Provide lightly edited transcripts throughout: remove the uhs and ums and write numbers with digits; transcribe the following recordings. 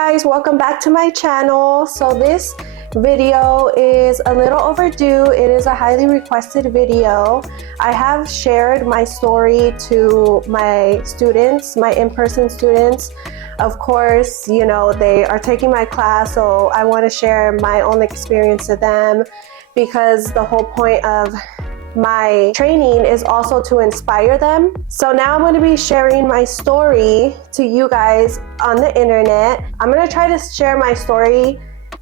guys, welcome back to my channel. So this video is a little overdue. It is a highly requested video. I have shared my story to my students, my in-person students. Of course, you know, they are taking my class, so I want to share my own experience to them, because the whole point of my training is also to inspire them. So now I'm going to be sharing my story to you guys on the internet. I'm going to try to share my story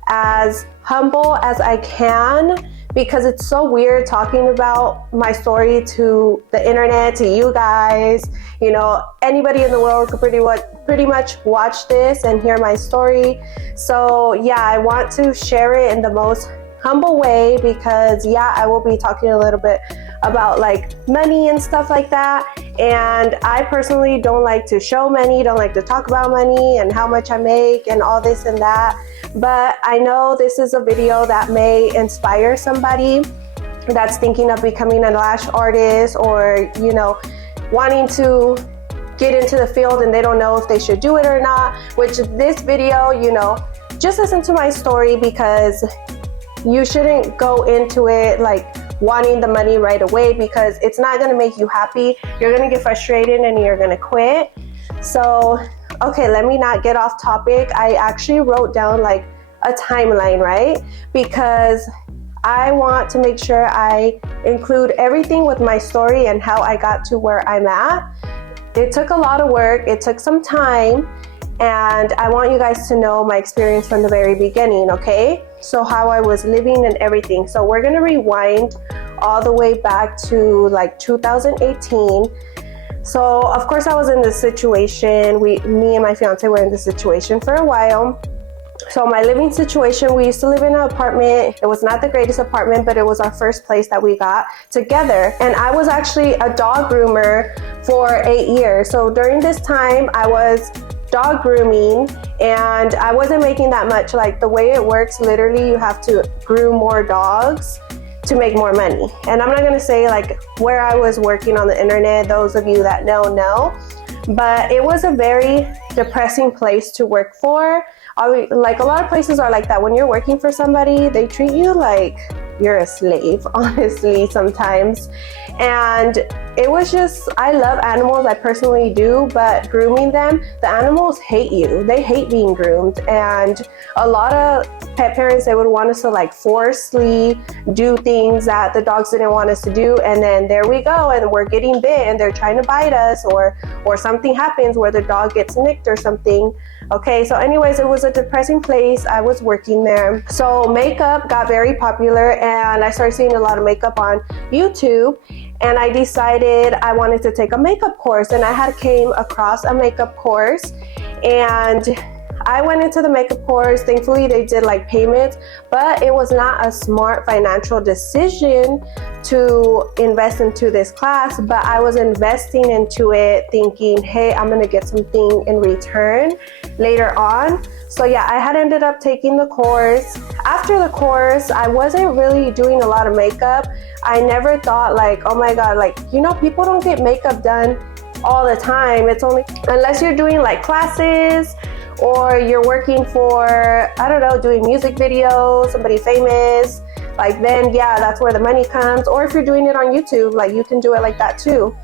as humble as I can, because it's so weird talking about my story to the internet, to you guys. You know, anybody in the world could pretty much watch this and hear my story. So yeah, I want to share it in the most humble way, because yeah, I will be talking a little bit about like money and stuff like that. And I personally don't like to show money, don't like to talk about money and how much I make and all this and that. But I know this is a video that may inspire somebody that's thinking of becoming a lash artist, or, you know, wanting to get into the field and they don't know if they should do it or not. Which this video, you know, just listen to my story, because you shouldn't go into it like wanting the money right away, because it's not going to make you happy. You're going to get frustrated and you're going to quit. So, okay, let me not get off topic. I actually wrote down like a timeline, right? Because I want to make sure I include everything with my story and how I got to where I'm at. It took a lot of work. It took some time. And I want you guys to know my experience from the very beginning, okay? So how I was living and everything. So we're gonna rewind all the way back to like 2018. So of course I was in this situation. Me and my fiance were in this situation for a while. So my living situation, we used to live in an apartment. It was not the greatest apartment, but it was our first place that we got together. And I was actually a dog groomer for 8 years. So during this time, I was dog grooming, and I wasn't making that much. Like the way it works, literally you have to groom more dogs to make more money. And I'm not gonna say like where I was working on the internet. Those of you that know, but it was a very depressing place to work for. Like a lot of places are like that. When you're working for somebody, they treat you like you're a slave, honestly, sometimes. And it was just, I love animals, I personally do, but grooming them, the animals hate you. They hate being groomed. And a lot of pet parents, they would want us to like forcefully do things that the dogs didn't want us to do. And then there we go, and we're getting bit and they're trying to bite us, or something happens where the dog gets nicked or something. Okay, so anyways, it was a depressing place. I was working there. So makeup got very popular, and I started seeing a lot of makeup on YouTube. And I decided I wanted to take a makeup course, and I had came across a makeup course, and I went into the makeup course. Thankfully, they did like payments, but it was not a smart financial decision to invest into this class. But I was investing into it thinking, hey, I'm gonna get something in return later on. So yeah, I had ended up taking the course. After the course, I wasn't really doing a lot of makeup. I never thought like, oh my God, like, you know, people don't get makeup done all the time. It's only, unless you're doing like classes, or you're working for, I don't know, doing music videos, somebody famous, like then yeah, that's where the money comes. Or if you're doing it on YouTube, like you can do it like that too.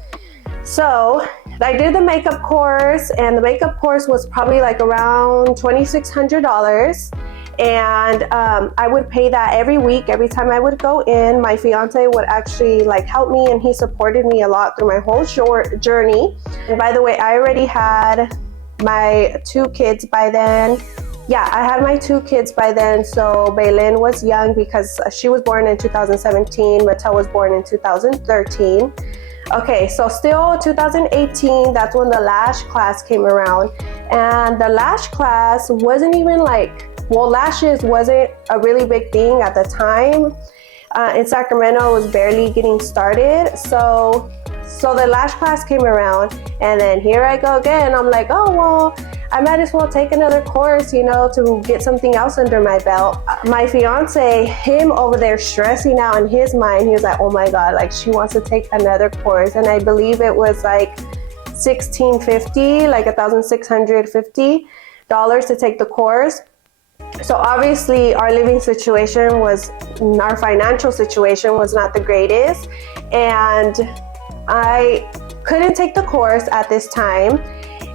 So I did the makeup course, and the makeup course was probably like around $2,600. And I would pay that every week. Every time I would go in, my fiance would actually like help me, and he supported me a lot through my whole short journey. And by the way, I already had my 2 kids by then. Yeah, I had my 2 kids by then. So Bailyn was young because she was born in 2017. Mattel was born in 2013. Okay, so still 2018, that's when the Lash class came around. And the Lash class wasn't even like, well, lashes wasn't a really big thing at the time. In Sacramento, it was barely getting started. So the Lash class came around, and then here I go again. I'm like, oh, well, I might as well take another course, you know, to get something else under my belt. My fiance, him over there stressing out in his mind, he was like, oh my God, like she wants to take another course. And I believe it was like $1,650, like $1,650. to take the course. So obviously our financial situation was not the greatest, and I couldn't take the course at this time.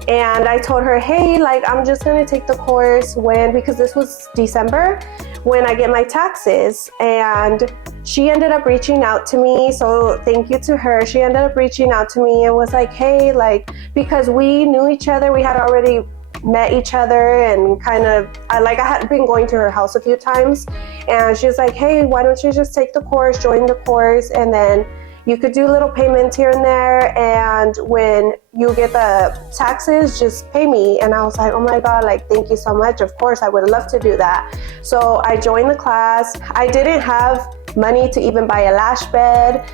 And I told her, hey, like, I'm just gonna take the course because this was December, when I get my taxes. And she ended up reaching out to me, so thank you to her. She ended up reaching out to me and was like, hey, like, because we knew each other, we had already met each other, and I had been going to her house a few times, and she was like, hey, why don't you just take the course, join the course, and then you could do little payments here and there, and when you get the taxes, just pay me. And I was like, oh my God, like, thank you so much. Of course, I would love to do that. So I joined the class. I didn't have money to even buy a lash bed.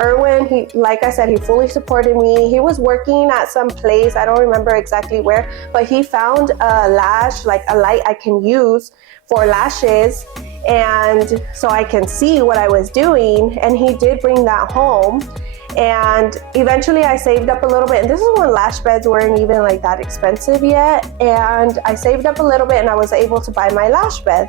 Erwin, like I said, he fully supported me. He was working at some place, I don't remember exactly where, but he found a lash, like a light I can use for lashes, and so I can see what I was doing. And he did bring that home, and eventually I saved up a little bit. And this is when lash beds weren't even like that expensive yet, and I saved up a little bit and I was able to buy my lash bed.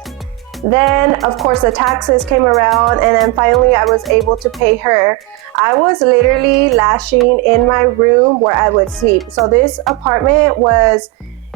Then, of course, the taxes came around, and then finally I was able to pay her. I was literally lashing in my room where I would sleep. So this apartment was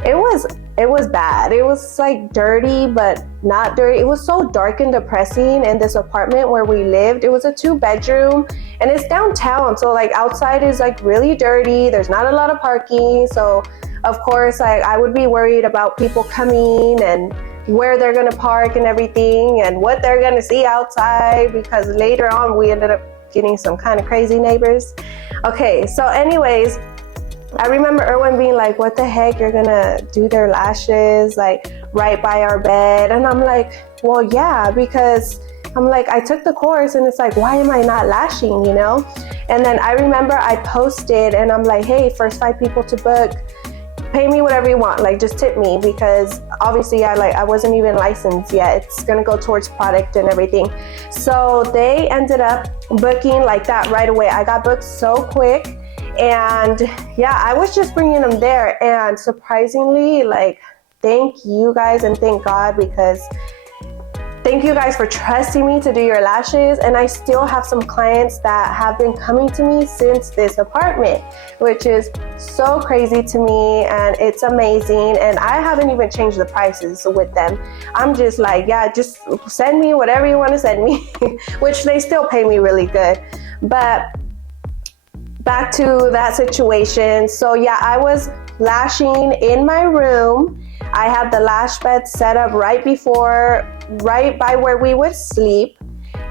bad. It was like dirty, but not dirty. It was so dark and depressing in this apartment where we lived. It was a 2-bedroom, and it's downtown. So like outside is like really dirty. There's not a lot of parking. So of course, I would be worried about people coming and where they're gonna park and everything, and what they're gonna see outside, because later on we ended up getting some kind of crazy neighbors. Okay, so anyways, I remember Erwin being like, what the heck, you're gonna do their lashes like right by our bed? And I'm like, well, yeah, because I'm like, I took the course, and it's like, why am I not lashing, you know? And then I remember I posted, and I'm like, hey, first 5 people to book, pay me whatever you want, like just tip me, because obviously I wasn't even licensed yet. It's gonna go towards product and everything. So they ended up booking like that right away. I got booked so quick, and yeah, I was just bringing them there. And surprisingly, like, thank you guys and thank God, because thank you guys for trusting me to do your lashes. And I still have some clients that have been coming to me since this apartment, which is so crazy to me, and it's amazing. And I haven't even changed the prices with them. I'm just like, yeah, just send me whatever you want to send me, which they still pay me really good. But back to that situation. So yeah, I was lashing in my room. I had the lash bed set up right by where we would sleep.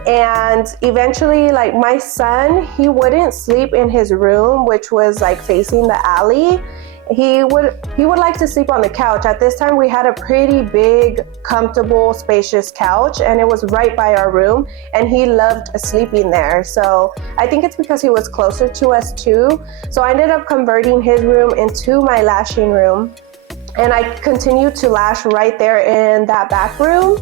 And eventually, like, my son, he wouldn't sleep in his room, which was like facing the alley. He would like to sleep on the couch. At this time, we had a pretty big, comfortable, spacious couch, and it was right by our room, and he loved sleeping there. So I think it's because he was closer to us too. So I ended up converting his room into my lashing room, and I continued to lash right there in that back room.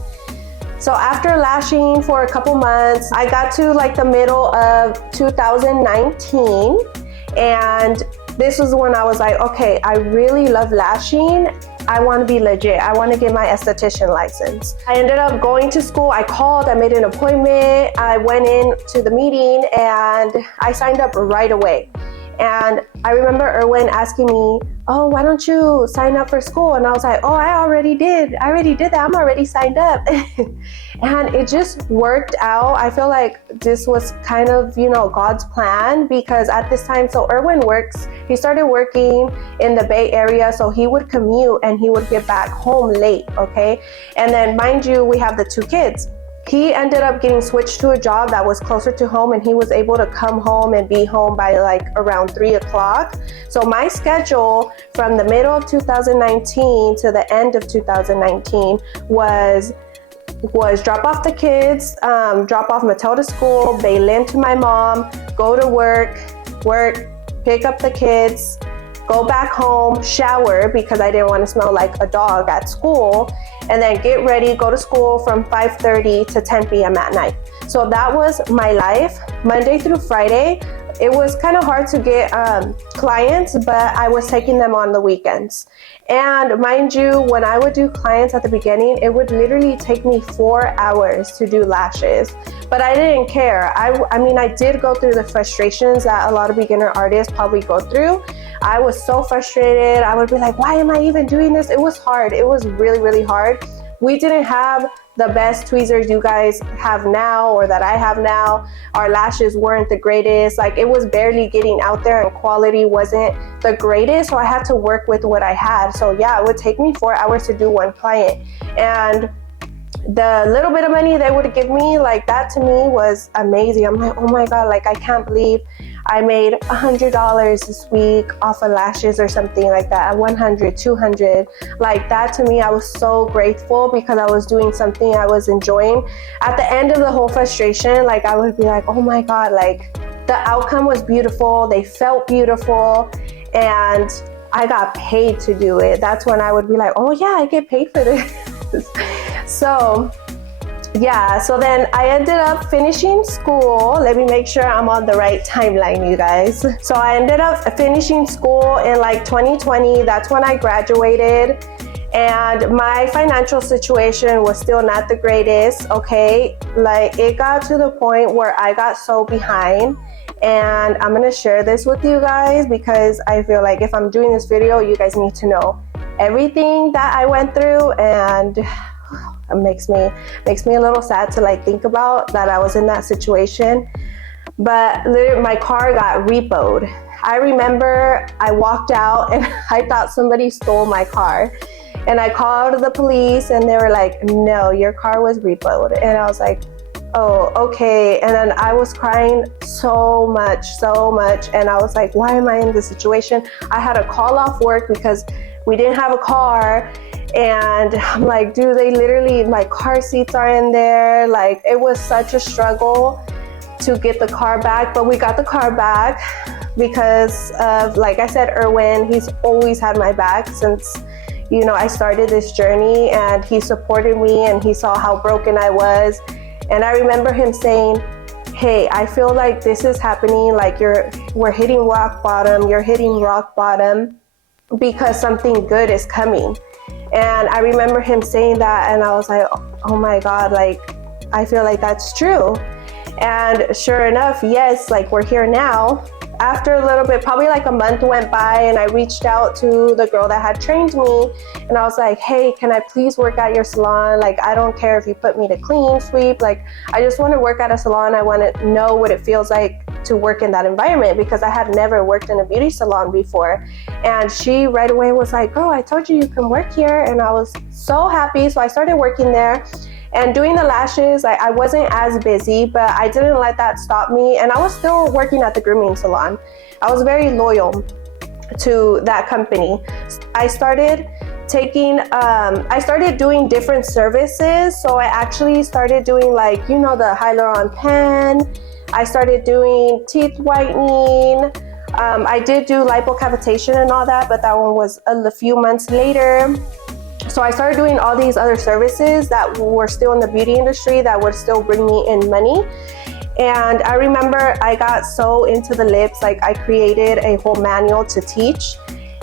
So after lashing for a couple months, I got to like the middle of 2019, and this was when I was like, okay, I really love lashing. I want to be legit. I want to get my esthetician license. I ended up going to school. I called, I made an appointment. I went in to the meeting, and I signed up right away. And I remember Erwin asking me, oh, why don't you sign up for school? And I was like, oh, I already did that. I'm already signed up. And it just worked out. I feel like this was kind of, God's plan, because at this time, so Erwin he started working in the Bay Area, so he would commute and he would get back home late, okay? And then mind you, we have the 2 kids. He ended up getting switched to a job that was closer to home, and he was able to come home and be home by like around 3 o'clock. So my schedule from the middle of 2019 to the end of 2019 was drop off the kids, drop off Mattel to school, bail into my mom, go to work, pick up the kids, go back home, shower because I didn't want to smell like a dog at school, and then get ready, go to school from 5:30 to 10 p.m. at night. So that was my life, Monday through Friday. it was kind of hard to get clients, but I was taking them on the weekends. And mind you, when I would do clients at the beginning, it would literally take me 4 hours to do lashes. But I didn't care. I mean, I did go through the frustrations that a lot of beginner artists probably go through. I was so frustrated. I would be like, why am I even doing this? It was hard. It was really, really hard. We didn't have the best tweezers you guys have now or that I have now. Our lashes weren't the greatest. Like, it was barely getting out there and quality wasn't the greatest. So I had to work with what I had. So yeah, it would take me 4 hours to do one client. And the little bit of money they would give me, like, that to me was amazing. I'm like, oh my God, like, I can't believe I made $100 this week off of lashes or something like that. 100, 200, like that to me, I was so grateful because I was doing something I was enjoying. At the end of the whole frustration, like, I would be like, oh my God, like, the outcome was beautiful. They felt beautiful and I got paid to do it. That's when I would be like, oh yeah, I get paid for this. So yeah, so then I ended up finishing school. Let me make sure I'm on the right timeline, you guys. So I ended up finishing school in like 2020. That's when I graduated. And my financial situation was still not the greatest, okay? Like, it got to the point where I got so behind. And I'm gonna share this with you guys because I feel like if I'm doing this video, you guys need to know everything that I went through, and it makes me a little sad to like think about that I was in that situation. But literally, my car got repoed. I remember I walked out and I thought somebody stole my car. And I called the police and they were like, no, your car was repoed. And I was like, oh, okay. And then I was crying so much. And I was like, why am I in this situation? I had to call off work because we didn't have a car. And I'm like, dude, they literally, my car seats are in there. Like, it was such a struggle to get the car back, but we got the car back because of, like I said, Erwin, he's always had my back since, you know, I started this journey, and he supported me and he saw how broken I was. And I remember him saying, hey, I feel like this is happening, like we're hitting rock bottom, you're hitting rock bottom because something good is coming. And I remember him saying that, and I was like, oh my God, like, I feel like that's true. And sure enough, yes, like, we're here now. After a little bit, probably like a month went by, and I reached out to the girl that had trained me, and I was like, hey, can I please work at your salon? Like, I don't care if you put me to clean, sweep, like, I just want to work at a salon. I want to know what it feels like to work in that environment because I had never worked in a beauty salon before. And she right away was like, oh, I told you you can work here. And I was so happy. So I started working there. And doing the lashes, I wasn't as busy, but I didn't let that stop me. And I was still working at the grooming salon. I was very loyal to that company. I started doing different services. So I actually started doing, like, you know, the hyaluron pen. I started doing teeth whitening. I did do lipocavitation and all that, but that one was a few months later. So I started doing all these other services that were still in the beauty industry that would still bring me in money. And I remember I got so into the lips, like, I created a whole manual to teach.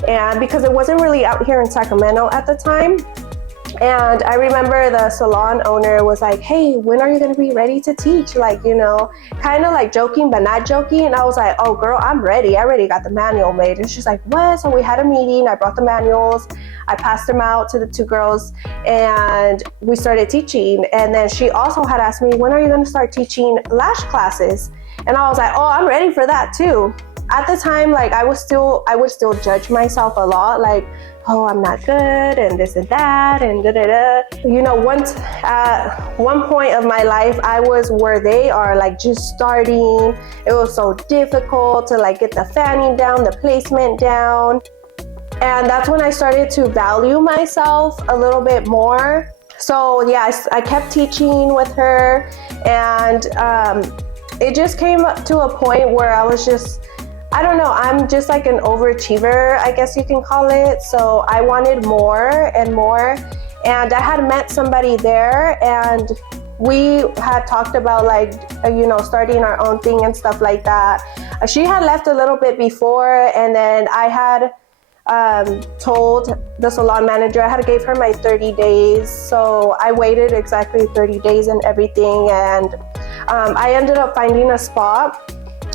And because it wasn't really out here in Sacramento at the time. And I remember the salon owner was like, hey, when are you going to be ready to teach? Like, you know, kind of like joking, but not joking. And I was like, oh, girl, I'm ready. I already got the manual made. And she's like, what? So we had a meeting. I brought the manuals. I passed them out to the two girls and we started teaching. And then she also had asked me, when are you going to start teaching lash classes? And I was like, oh, I'm ready for that too. At the time, like, I would still judge myself a lot, like, oh, I'm not good, and this and that, and da-da-da. You know, once at one point of my life, I was where they are, like, just starting. It was so difficult to, like, get the fanning down, the placement down. And that's when I started to value myself a little bit more. So yeah, I kept teaching with her, and it just came to a point where I was just, I don't know, I'm just like an overachiever, I guess you can call it. So I wanted more and more. And I had met somebody there, and we had talked about, like, you know, starting our own thing and stuff like that. She had left a little bit before, and then I had told the salon manager I had to give her my 30 days. So I waited exactly 30 days and everything, and I ended up finding a spot.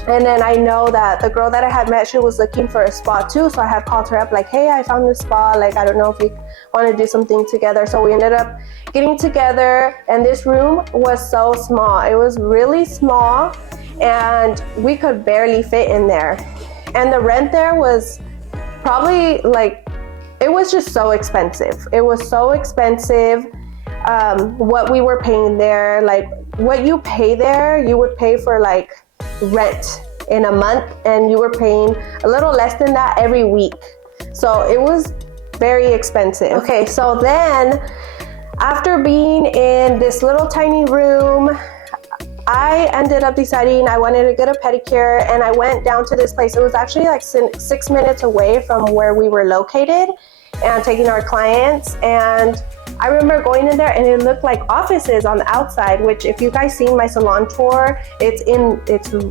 And then I know that the girl that I had met, she was looking for a spot too. So I had called her up like, hey, I found this spot. Like, I don't know if you want to do something together. So we ended up getting together, and this room was so small. It was really small, and we could barely fit in there. And the rent there was probably like, it was just so expensive. It was so expensive. What we were paying there, like what you pay there, you would pay for like rent in a month, and you were paying a little less than that every week. So it was very expensive. Okay, so then after being in this little tiny room, I ended up deciding I wanted to get a pedicure, and I went down to this place. It was actually like 6 minutes away from where we were located and taking our clients. And I remember going in there, and it looked like offices on the outside, which if you guys seen my salon tour, it's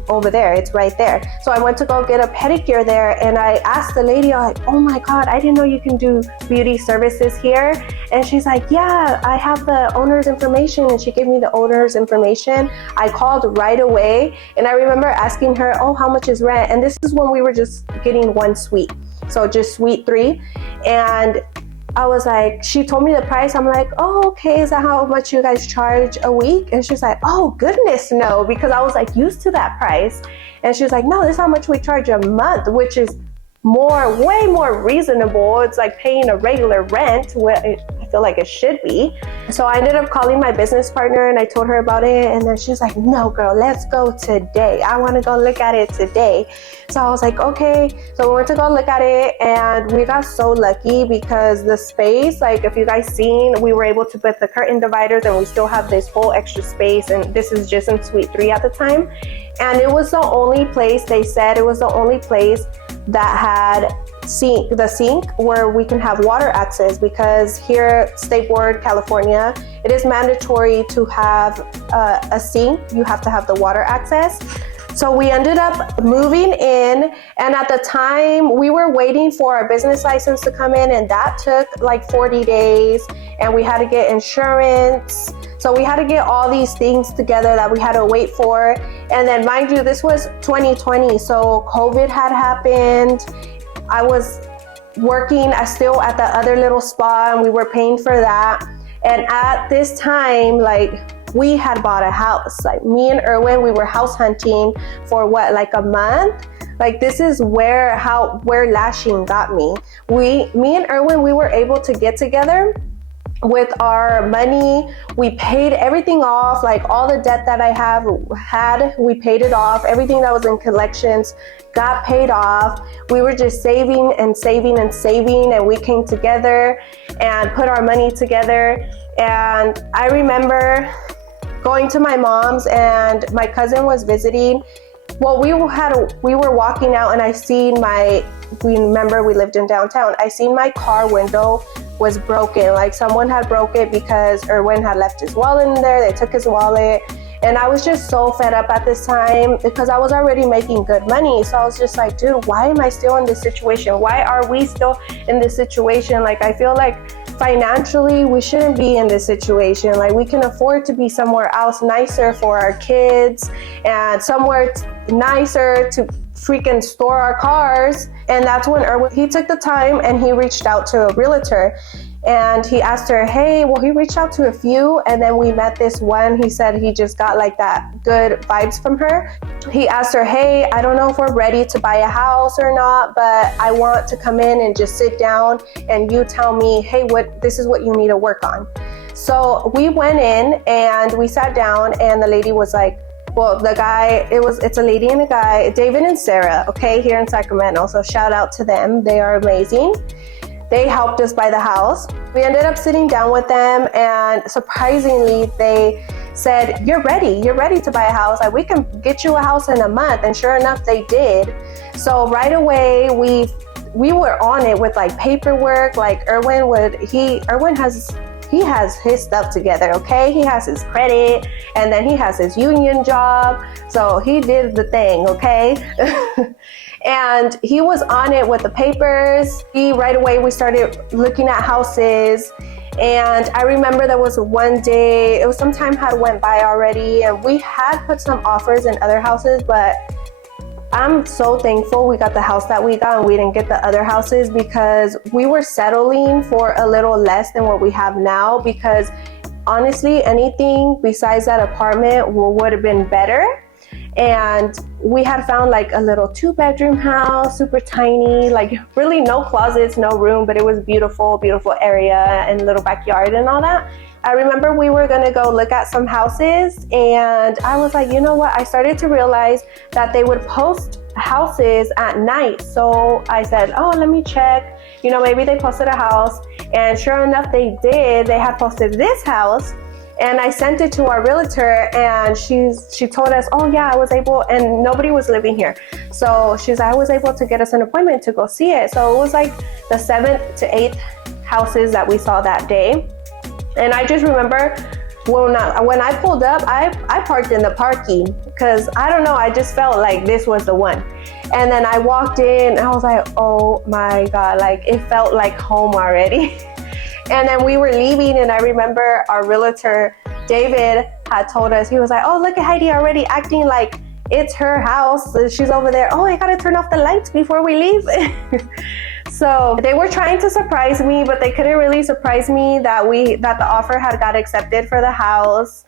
over there, it's right there. So I went to go get a pedicure there, and I asked the lady, I'm like, oh my God, I didn't know you can do beauty services here. And she's like, yeah, I have the owner's information. And she gave me the owner's information. I called right away, and I remember asking her, oh, how much is rent? And this is when we were just getting one suite, so just suite 3. And I was like, she told me the price. I'm like, oh, okay, is that how much you guys charge a week? And she's like, oh, goodness, no, because I was like used to that price. And she's like, no, this is how much we charge a month, which is way more reasonable. It's like paying a regular rent, I feel like it should be. So I ended up calling my business partner, and I told her about it, and then she's like, no girl, let's go today. I want to go look at it today. So I was like, okay. So we went to go look at it, and we got so lucky because the space, like if you guys seen, we were able to put the curtain dividers, and we still have this whole extra space, and this is just in suite 3 at the time. And it was the only place, they said it was the only place that had the sink where we can have water access, because here State Board, California, it is mandatory to have a sink. You have to have the water access. So we ended up moving in, and at the time we were waiting for our business license to come in, and that took like 40 days, and we had to get insurance. So we had to get all these things together that we had to wait for. And then mind you, this was 2020, so COVID had happened. I was working still at the other little spa, and we were paying for that. And at this time, like, we had bought a house. Like, me and Erwin, we were house hunting for like a month. Like, this is where lashing got me. Me and Erwin, we were able to get together with our money. We paid everything off, like all the debt that I had, we paid it off. Everything that was in collections got paid off. We were just saving and saving and saving, and we came together and put our money together. And I remember going to my mom's, and my cousin was visiting. Well, we were walking out, and remember we lived in downtown. I seen my car window was broken. Like, someone had broke it because Erwin had left his wallet in there. They took his wallet. And I was just so fed up at this time because I was already making good money. So I was just like, dude, why am I still in this situation? Why are we still in this situation? Like, I feel like financially we shouldn't be in this situation. Like, we can afford to be somewhere else nicer for our kids, and somewhere nicer to freaking store our cars. And that's when Erwin, he took the time and he reached out to a realtor, and he asked her, hey, well, he reached out to a few, and then we met this one. He said he just got like that good vibes from her. He asked her, hey, I don't know if we're ready to buy a house or not, but I want to come in and just sit down and you tell me, hey, this is what you need to work on. So we went in and we sat down, and the lady was like, well, the guy, it's a lady and a guy, David and Sarah, okay, here in Sacramento. So shout out to them. They are amazing. They helped us buy the house. We ended up sitting down with them, and surprisingly, they said, you're ready to buy a house. Like, we can get you a house in a month. And sure enough, they did. So right away, we were on it with like paperwork. Like, Erwin has he has his stuff together, okay? He has his credit, and then he has his union job. So he did the thing, okay? And he was on it with the papers. Right away, we started looking at houses. And I remember there was one day, it was some time had went by already, and we had put some offers in other houses, but I'm so thankful we got the house that we got and we didn't get the other houses, because we were settling for a little less than what we have now, because honestly, anything besides that apartment would have been better. And we had found like a little 2-bedroom house, super tiny, like really no closets, no room, but it was beautiful area and little backyard and all that. I remember we were gonna go look at some houses, and I was like, you know what? I started to realize that they would post houses at night. So I said, oh, let me check. You know, maybe they posted a house, and sure enough, they did. They had posted this house. And I sent it to our realtor, and she told us, oh yeah, I was able, and nobody was living here. So she's like, I was able to get us an appointment to go see it. So it was like the 7th to 8th houses that we saw that day. And I just remember when I pulled up, I parked in the parking, because I don't know, I just felt like this was the one. And then I walked in and I was like, oh my God, like it felt like home already. And then we were leaving, and I remember our realtor, David, had told us, he was like, oh, look at Heidi already acting like it's her house. She's over there. Oh, I gotta turn off the lights before we leave. So they were trying to surprise me, but they couldn't really surprise me that the offer had got accepted for the house.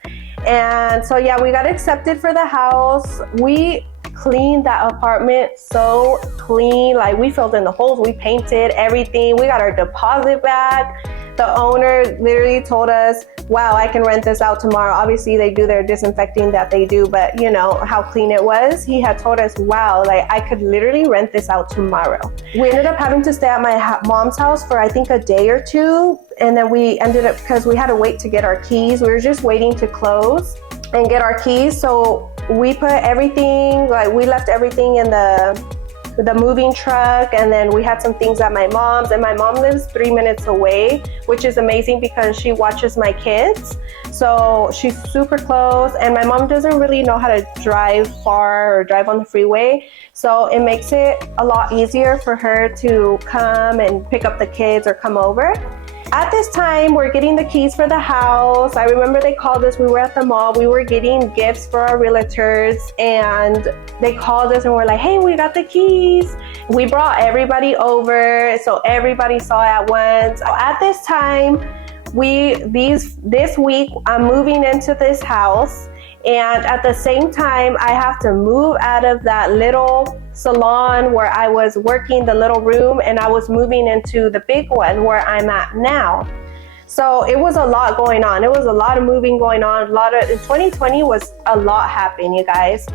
And so yeah, we got accepted for the house. We cleaned that apartment so clean, like we filled in the holes, we painted everything, we got our deposit back. The owner literally told us, wow, I can rent this out tomorrow. Obviously they do their disinfecting that they do, but you know how clean it was. He had told us, wow, like I could literally rent this out tomorrow. We ended up having to stay at my mom's house for I think a day or two. And then we ended up, because we had to wait to get our keys. We were just waiting to close and get our keys. So we put everything, like we left everything in the moving truck, and then we had some things at my mom's, and my mom lives 3 minutes away, which is amazing because she watches my kids. So she's super close, and my mom doesn't really know how to drive far or drive on the freeway. So it makes it a lot easier for her to come and pick up the kids or come over. At this time, we're getting the keys for the house. I remember they called us, we were at the mall, we were getting gifts for our realtors, and they called us and were like, hey, we got the keys. We brought everybody over, so everybody saw at once. At this time, this week, I'm moving into this house, and at the same time, I have to move out of that little salon where I was working, the little room, and I was moving into the big one where I'm at now. So it was a lot going on. It was a lot of moving going on. 2020 was a lot happening, you guys.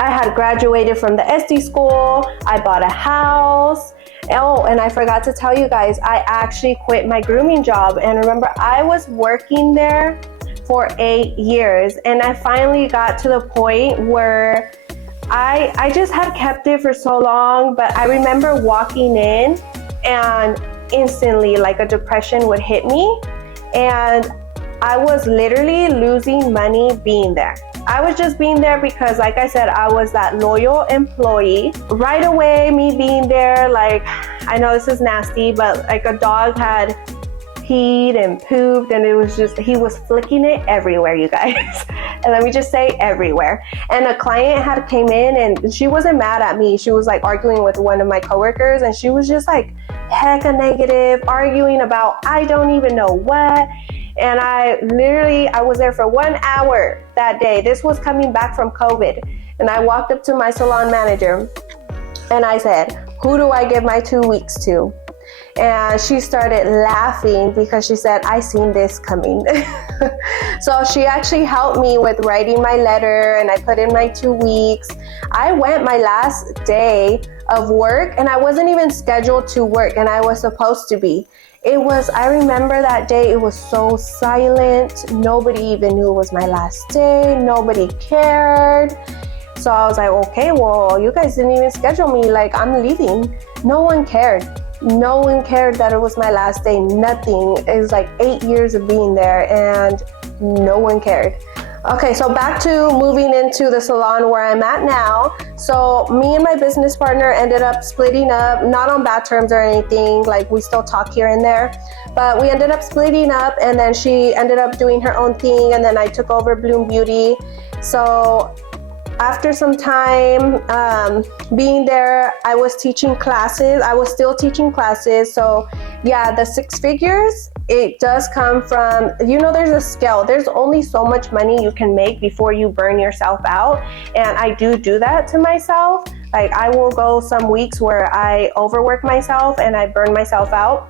I had graduated from the SD school. I bought a house. Oh, and I forgot to tell you guys, I actually quit my grooming job. And remember, I was working there for 8 years, and I finally got to the point where I just had kept it for so long, but I remember walking in and instantly like a depression would hit me, and I was literally losing money being there. I was just being there because, like I said, I was that loyal employee. Right away, me being there, like, I know this is nasty, but like a dog had peed and pooped, and it was just, he was flicking it everywhere, you guys. And let me just say everywhere. And a client had came in, and she wasn't mad at me. She was like arguing with one of my coworkers, and she was just like hecka negative, arguing about I don't even know what. And I was there for 1 hour that day. This was coming back from COVID. And I walked up to my salon manager and I said, who do I give my 2 weeks to? And she started laughing because she said, I seen this coming. So she actually helped me with writing my letter, and I put in my 2 weeks. I went my last day of work, and I wasn't even scheduled to work, and I was supposed to be. I remember that day, it was so silent. Nobody even knew it was my last day. Nobody cared. So I was like, okay, well, you guys didn't even schedule me. Like, I'm leaving. No one cared. No one cared that it was my last day, nothing. It was like 8 years of being there and no one cared. Okay, so back to moving into the salon where I'm at now. So me and my business partner ended up splitting up, not on bad terms or anything, like we still talk here and there, but we ended up splitting up, and then she ended up doing her own thing, and then I took over Bloom Beauty. So after some time being there, I was teaching classes. I was still teaching classes. So yeah, the 6 figures, it does come from, there's a scale. There's only so much money you can make before you burn yourself out. And I do that to myself. Like I will go some weeks where I overwork myself and I burn myself out.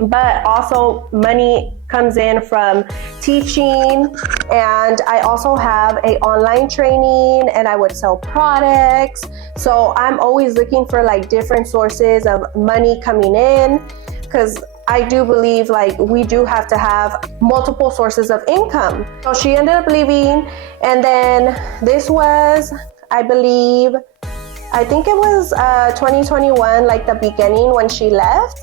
But also money comes in from teaching, and I also have a online training, and I would sell products. So I'm always looking for like different sources of money coming in, because I do believe like we do have to have multiple sources of income. So she ended up leaving, and then this was, I think it was 2021, like the beginning when she left.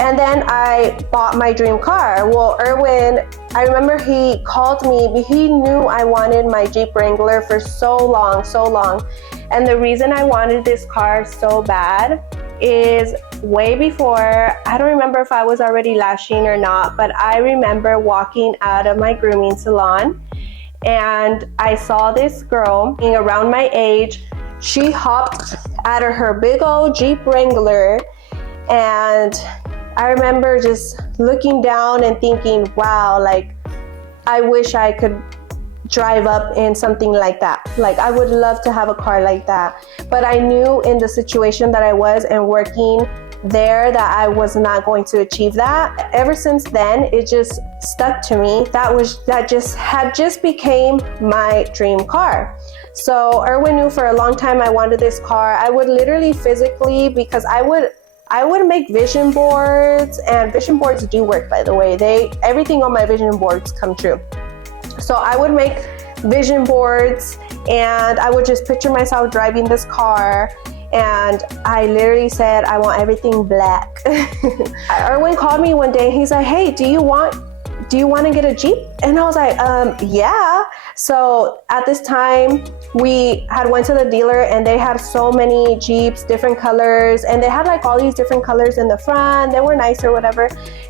And then I bought my dream car. Well, Erwin, I remember he called me. He knew I wanted my Jeep Wrangler for so long. And the reason I wanted this car so bad is way before, I don't remember if I was already lashing or not, but I remember walking out of my grooming salon and I saw this girl being around my age. She hopped out of her big old Jeep Wrangler, and I remember just looking down and thinking, wow, like I wish I could drive up in something like that. Like I would love to have a car like that. But I knew in the situation that I was and working there that I was not going to achieve that. Ever since then, it just stuck to me. That just became my dream car. So Erwin knew for a long time I wanted this car. I would literally physically, because I would make vision boards, and vision boards do work, by the way. Everything on my vision boards come true. So I would make vision boards and I would just picture myself driving this car, and I literally said, I want everything black. Erwin called me one day and he's like, hey, do you want to get a Jeep? And I was like, yeah. So at this time, we had went to the dealer and they had so many Jeeps, different colors, and they had like all these different colors in the front. They were nice or whatever.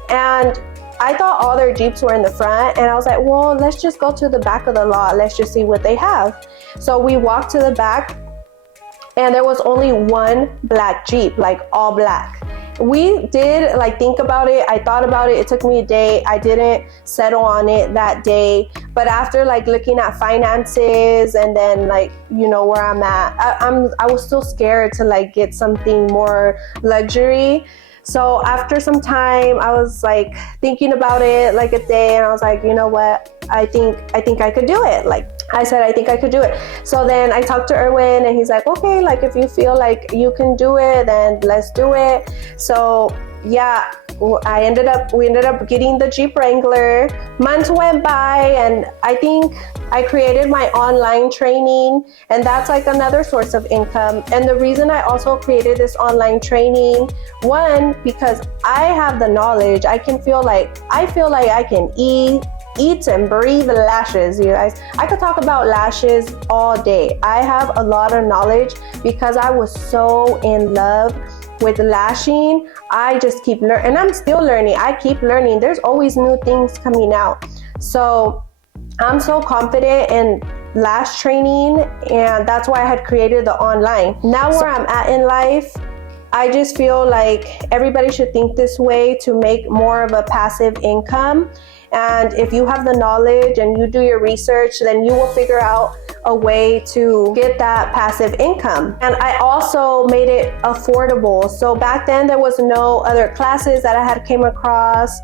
And I thought all their Jeeps were in the front, and I was like, well, let's just go to the back of the lot. Let's just see what they have. So we walked to the back and there was only one black Jeep, like all black. We did like think about it. I thought about it. It took me a day. I didn't settle on it that day. But after like looking at finances and then like, where I'm at, I was still scared to like get something more luxury. So after some time, I was like thinking about it like a day, and I was like, you know what? I think I could do it. Like I said, I think I could do it. So then I talked to Erwin and he's like, okay, like if you feel like you can do it, then let's do it. So yeah, we ended up getting the Jeep Wrangler. Months went by, and I think I created my online training, and that's like another source of income. And the reason I also created this online training, one, because I have the knowledge. I feel like I can eat and breathe lashes, you guys. I could talk about lashes all day. I have a lot of knowledge because I was so in love with lashing. I just keep learning, and I'm still learning. I keep learning. There's always new things coming out. So I'm so confident in lash training, and that's why I had created the online. Now where I'm at in life, I just feel like everybody should think this way to make more of a passive income. And if you have the knowledge and you do your research, then you will figure out a way to get that passive income. And I also made it affordable. So back then there was no other classes that I had came across.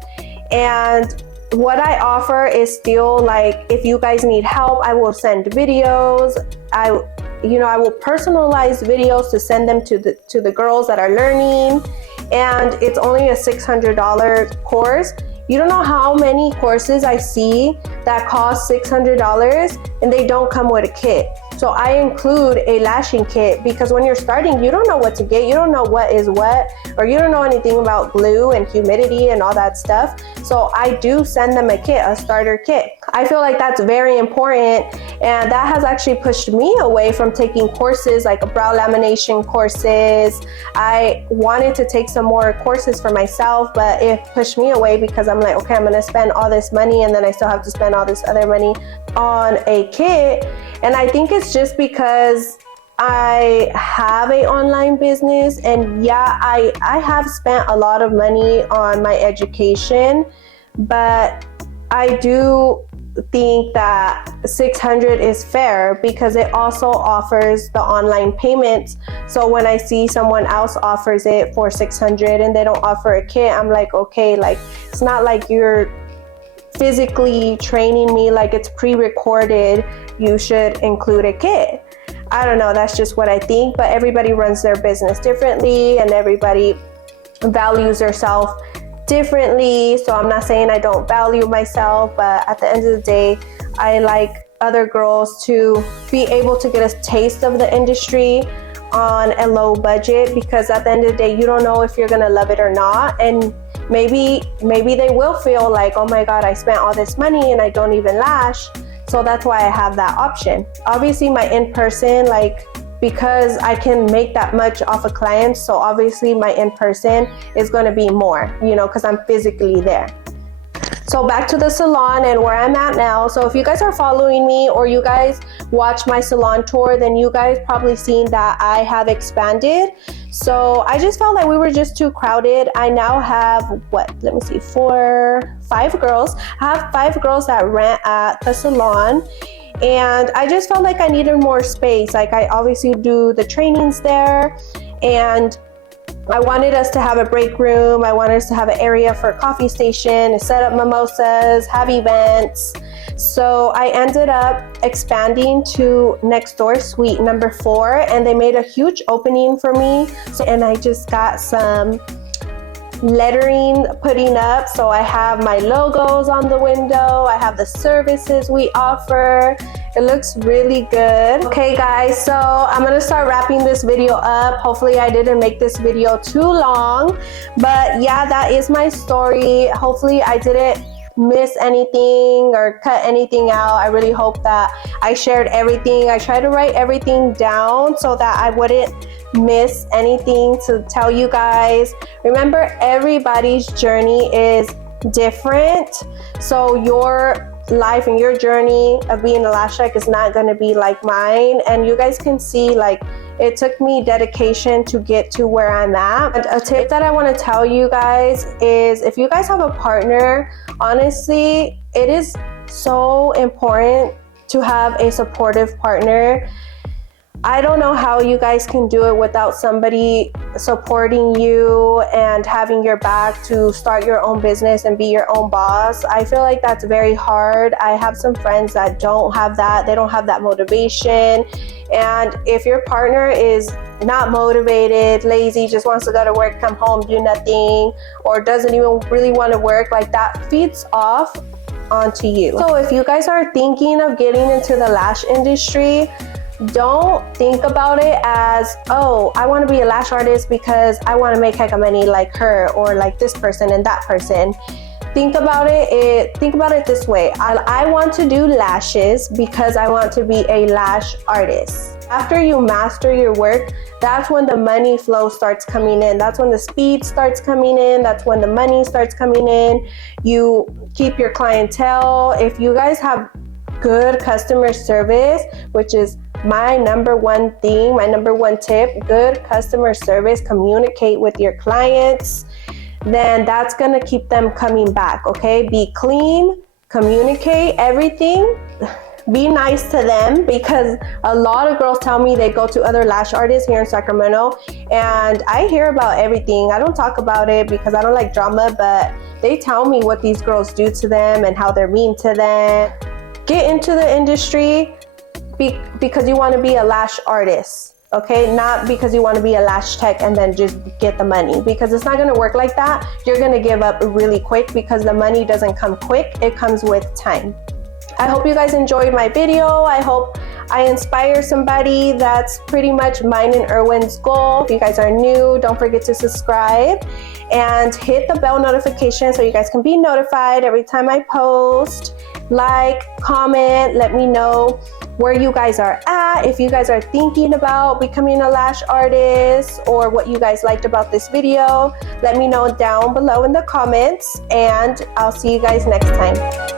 And what I offer is still like, if you guys need help, I will send videos. I will personalize videos to send them to the girls that are learning. And it's only a $600 course. You don't know how many courses I see that cost $600 and they don't come with a kit. So I include a lashing kit because when you're starting, you don't know what to get. You don't know what is what, or you don't know anything about glue and humidity and all that stuff. So I do send them a kit, a starter kit. I feel like that's very important, and that has actually pushed me away from taking courses like brow lamination courses. I wanted to take some more courses for myself, but it pushed me away because I'm like, okay, I'm gonna spend all this money and then I still have to spend all this other money on a kit. And I think it's just because I have an online business, and yeah, I have spent a lot of money on my education, but I do think that $600 is fair because it also offers the online payments. So when I see someone else offers it for $600 and they don't offer a kit, I'm like, okay, like it's not like you're physically training me, like it's pre-recorded, you should include a kit. I don't know, that's just what I think, but everybody runs their business differently and everybody values themselves differently. So I'm not saying I don't value myself, but at the end of the day, I like other girls to be able to get a taste of the industry on a low budget, because at the end of the day, you don't know if you're gonna love it or not. And maybe they will feel like, oh my God, I spent all this money and I don't even lash. So that's why I have that option. Obviously my in-person, like, because I can make that much off a client, so obviously my in-person is going to be more, you know, because I'm physically there. So back to the salon and where I'm at now. So if you guys are following me or you guys watch my salon tour, then you guys probably seen that I have expanded. So I just felt like we were just too crowded. I now have, let me see, 5 girls. I have 5 girls that rent at the salon. And I just felt like I needed more space. Like I obviously do the trainings there, and I wanted us to have a break room. I wanted us to have an area for a coffee station, set up mimosas, have events. So I ended up expanding to next door, suite number 4, and they made a huge opening for me. And I just got some lettering putting up, so I have my logos on the window, I have the services we offer. It looks really good. Okay guys, so I'm gonna start wrapping this video up. Hopefully I didn't make this video too long, but yeah, that is my story. Hopefully I didn't miss anything or cut anything out. I really hope that I shared everything. I tried to write everything down so that I wouldn't miss anything to tell you guys. Remember, everybody's journey is different, so your life and your journey of being a lash tech is not going to be like mine. And you guys can see, like, it took me dedication to get to where I'm at. And a tip that I want to tell you guys is, if you guys have a partner, honestly, it is so important to have a supportive partner. I don't know how you guys can do it without somebody supporting you and having your back to start your own business and be your own boss. I feel like that's very hard. I have some friends that don't have that. They don't have that motivation. And if your partner is not motivated, lazy, just wants to go to work, come home, do nothing, or doesn't even really want to work, like, that feeds off onto you. So if you guys are thinking of getting into the lash industry, don't think about it as, oh, I want to be a lash artist because I want to make heck of money like her or like this person and that person. Think about it this way. I want to do lashes because I want to be a lash artist. After you master your work, that's when the money flow starts coming in. That's when the speed starts coming in. That's when the money starts coming in. You keep your clientele. If you guys have good customer service, which is my number one thing, my number one tip, good customer service, communicate with your clients, then that's gonna keep them coming back, okay? Be clean, communicate everything, be nice to them, because a lot of girls tell me they go to other lash artists here in Sacramento, and I hear about everything. I don't talk about it because I don't like drama, but they tell me what these girls do to them and how they're mean to them. Get into the industry because you want to be a lash artist, okay? Not because you want to be a lash tech and then just get the money, because it's not going to work like that. You're going to give up really quick because the money doesn't come quick, it comes with time. I hope you guys enjoyed my video. I hope I inspire somebody. That's pretty much mine and Erwin's goal. If you guys are new, don't forget to subscribe and hit the bell notification so you guys can be notified every time I post. Like, comment, let me know where you guys are at, if you guys are thinking about becoming a lash artist, or what you guys liked about this video. Let me know down below in the comments, and I'll see you guys next time.